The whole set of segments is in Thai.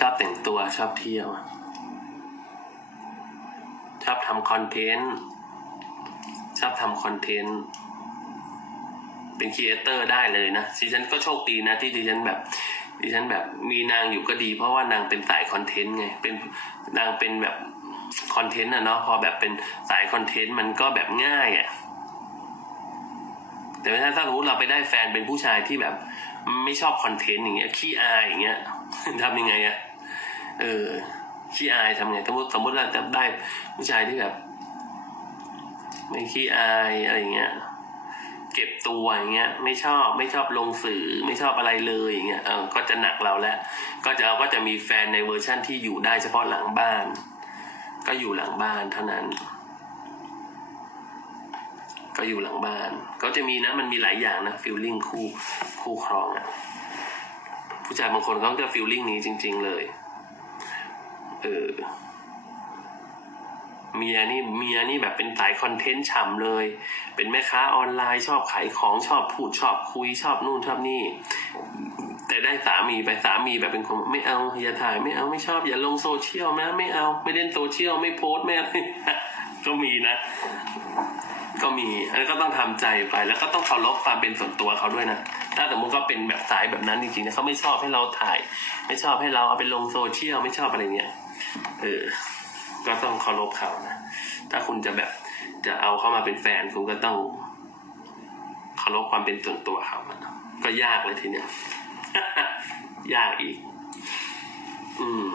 ชอบแต่งตัวชอบเที่ยว ชอบทำคอนเทนต์ ชอบทำคอนเทนต์ เป็นครีเอเตอร์ได้เลยนะดิฉันก็โชคดีนะที่ดิฉันแบบดิฉันแบบมีนางอยู่ก็ดี เพราะว่านางเป็นสายคอนเทนต์ไงเป็นนางเป็นแบบคอนเทนต์อะเนาะพอแบบเป็นสายคอนเทนต์มันก็แบบง่ายอะแต่ถ้าถ้ารู้เราไปได้แฟนเป็นผู้ชายที่แบบ ไม่ชอบคอนเทนต์อย่างเงี้ยขี้อายอย่างเงี้ยทำยังไงอะ เออขี้อายทำไงสมมติสมมติเราจะได้ผู้ชายที่แบบ ไม่ขี้อายอะไรเงี้ยเก็บตัวอย่างเงี้ย ไม่ชอบไม่ชอบลงสื่อไม่ชอบอะไรเลยอย่างเงี้ยเออก็จะหนักเราแล้ว ก็จะเราก็จะมีแฟนในเวอร์ชั่นที่อยู่ได้เฉพาะหลังบ้าน ก็อยู่หลังบ้านเท่านั้น ก็อยู่หลังบ้าน ก็จะมีนะมันมีหลายอย่างนะฟิลลิ่งคู่คู่ครองอะผู้ชายบางคนเขาจะฟิลลิ่งนี้จริง ๆ เลย เออเมียนี่เมียนี่แบบเป็นสายคอนเทนต์ฉ่ำเลย เป็นแม่ค้าออนไลน์ชอบขายของชอบพูดชอบคุยชอบนู่นชอบนี่ แต่ได้สามีไปสามีแบบเป็นคนไม่เอาอย่าถ่ายไม่เอาไม่ชอบอย่าลงโซเชียลนะไม่เอาไม่เล่นโซเชียลไม่โพสไม่อะไรก็มีนะ ก็มีอันนี้ก็ต้องทำใจไปแล้วก็ต้องเคารพความเป็นส่วนตัวเขาด้วยนะ ถ้าสมมติก็เป็นแบบสายแบบนั้นจริงๆนะเขาไม่ชอบให้เราถ่าย ไม่ชอบให้เราเอาไปลงโซเชียลไม่ชอบอะไรเงี้ยเออก็ต้องเคารพเขานะถ้าคุณจะแบบจะเอาเข้ามาเป็นแฟนคุณก็ต้องเคารพความเป็นส่วนตัวเขาก็ยากเลยทีเนี้ยยากอีก อืม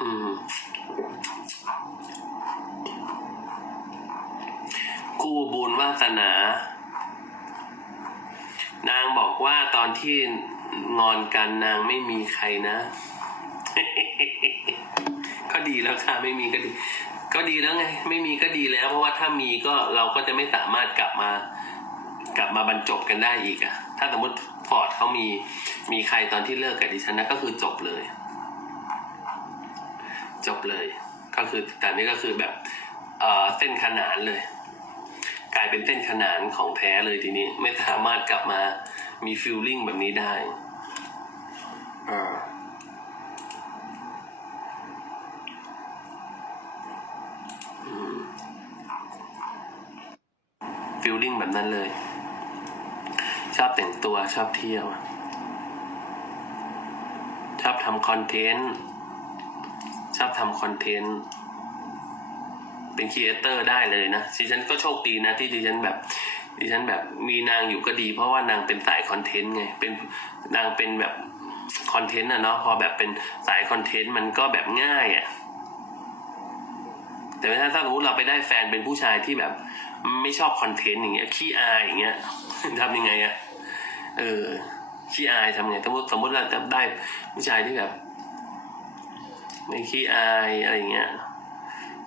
อืม คู่บุญวา สนา นางบอกว่าตอนที่งอนกันนางไม่มีใครนะ ก็ดีแล้วค่ะไม่มีก็ดี ก็ดีแล้วไง ไม่มีก็ดีแล้ว เพราะว่าถ้ามีก็เราก็จะไม่สามารถกลับมากลับมาบรรจบกันได้อีกอะถ้าสมมติฟอร์ดเขามีมีใครตอนที่เลิกกับดิฉันนะก็คือจบเลย จบเลย ก็คือแต่นี้ก็คือแบบเเส้นขนานเลย กลายเป็นเส้นขนานของแท้เลยทีนี้ ไม่สามารถกลับมามีฟิลลิ่งแบบนี้ได้ฟิลลิ่งแบบนั้นเลย ชอบแต่งตัวชอบเที่ยว ชอบทำคอนเทนต์ ชอบทำคอนเทนต์ เป็นครีเอเตอร์ได้เลยนะดิฉันก็โชคดีนะที่ดิฉันแบบดิฉันแบบมีนางอยู่ก็ดี เพราะว่านางเป็นสายคอนเทนต์ไงเป็นนางเป็นแบบคอนเทนต์อะเนาะพอแบบเป็นสายคอนเทนต์มันก็แบบง่ายอะแต่ถ้าถ้าสมมติเราไปได้แฟนเป็นผู้ชายที่แบบไม่ชอบคอนเทนต์อย่างเงี้ยขี้อายอย่างเงี้ยทำยังไงอะเออขี้อายทำไงสมมติสมมติเราจะได้ผู้ชายที่แบบ ไม่ขี้อายอะไรอย่างเงี้ย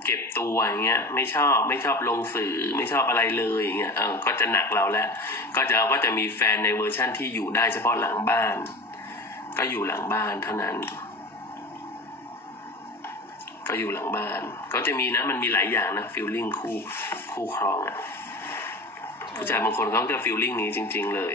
เก็บตัวอย่างเงี้ยไม่ชอบไม่ชอบลงสื่อไม่ชอบอะไรเลยอย่างเงี้ยเออก็จะหนักเราแล้วก็จะก็จะมีแฟนในเวอร์ชั่นที่อยู่ได้เฉพาะหลังบ้าน ก็อยู่หลังบ้านเท่านั้น ก็อยู่หลังบ้าน ก็จะมีนะมันมีหลายอย่างนะฟิลลิ่งคู่คู่ครองอะผู้ชายบางคนเขาจะฟิลลิ่งนี้จริง ๆ เลย